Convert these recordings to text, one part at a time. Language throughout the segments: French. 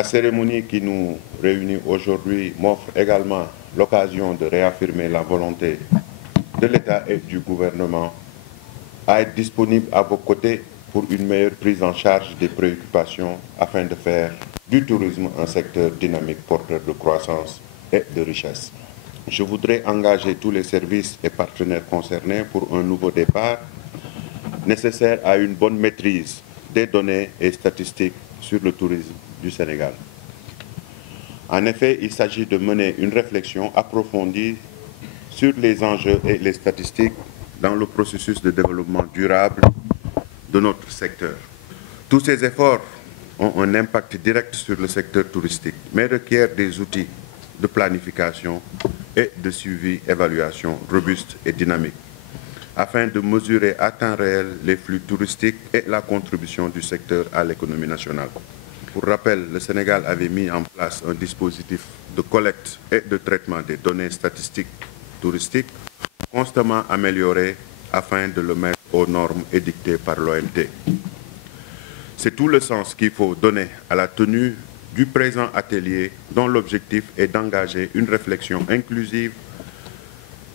La cérémonie qui nous réunit aujourd'hui m'offre également l'occasion de réaffirmer la volonté de l'État et du gouvernement à être disponible à vos côtés pour une meilleure prise en charge des préoccupations afin de faire du tourisme un secteur dynamique porteur de croissance et de richesse. Je voudrais engager tous les services et partenaires concernés pour un nouveau départ nécessaire à une bonne maîtrise des données et statistiques sur le tourisme du Sénégal. En effet, il s'agit de mener une réflexion approfondie sur les enjeux et les statistiques dans le processus de développement durable de notre secteur. Tous ces efforts ont un impact direct sur le secteur touristique, mais requièrent des outils de planification et de suivi-évaluation robustes et dynamiques, afin de mesurer à temps réel les flux touristiques et la contribution du secteur à l'économie nationale. Pour rappel, le Sénégal avait mis en place un dispositif de collecte et de traitement des données statistiques touristiques constamment amélioré afin de le mettre aux normes édictées par l'OMT. C'est tout le sens qu'il faut donner à la tenue du présent atelier dont l'objectif est d'engager une réflexion inclusive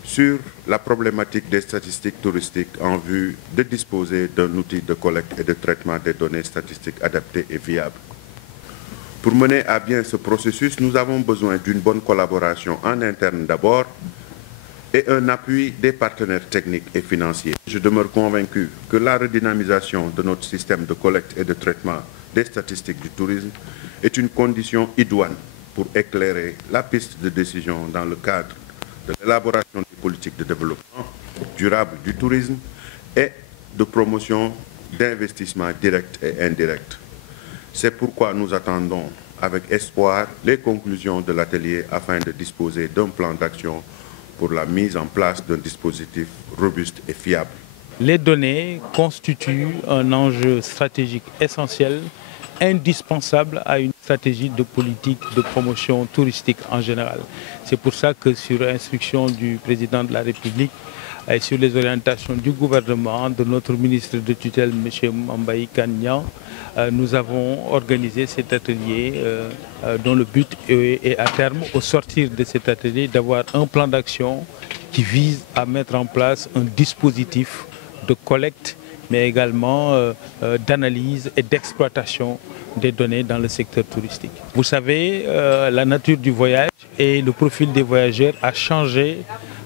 sur la problématique des statistiques touristiques en vue de disposer d'un outil de collecte et de traitement des données statistiques adapté et viable. Pour mener à bien ce processus, nous avons besoin d'une bonne collaboration en interne d'abord et un appui des partenaires techniques et financiers. Je demeure convaincu que la redynamisation de notre système de collecte et de traitement des statistiques du tourisme est une condition idoine pour éclairer la piste de décision dans le cadre de l'élaboration des politiques de développement durable du tourisme et de promotion d'investissements directs et indirects. C'est pourquoi nous attendons avec espoir les conclusions de l'atelier afin de disposer d'un plan d'action pour la mise en place d'un dispositif robuste et fiable. Les données constituent un enjeu stratégique essentiel, indispensable à une stratégie de politique de promotion touristique en général. C'est pour ça que sur instruction du président de la République et sur les orientations du gouvernement, de notre ministre de tutelle, M. Mambaye Kagnan, nous avons organisé cet atelier dont le but est à terme, au sortir de cet atelier, d'avoir un plan d'action qui vise à mettre en place un dispositif de collecte, mais également d'analyse et d'exploitation des données dans le secteur touristique. Vous savez, la nature du voyage et le profil des voyageurs a changé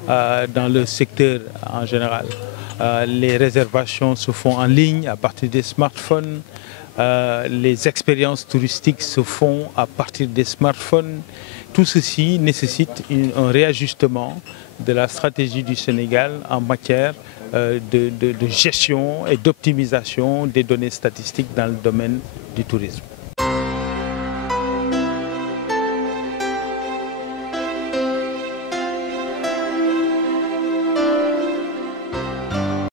dans le secteur en général. Les réservations se font en ligne à partir des smartphones. Les expériences touristiques se font à partir des smartphones. Tout ceci nécessite un réajustement de la stratégie du Sénégal en matière de gestion et d'optimisation des données statistiques dans le domaine du tourisme.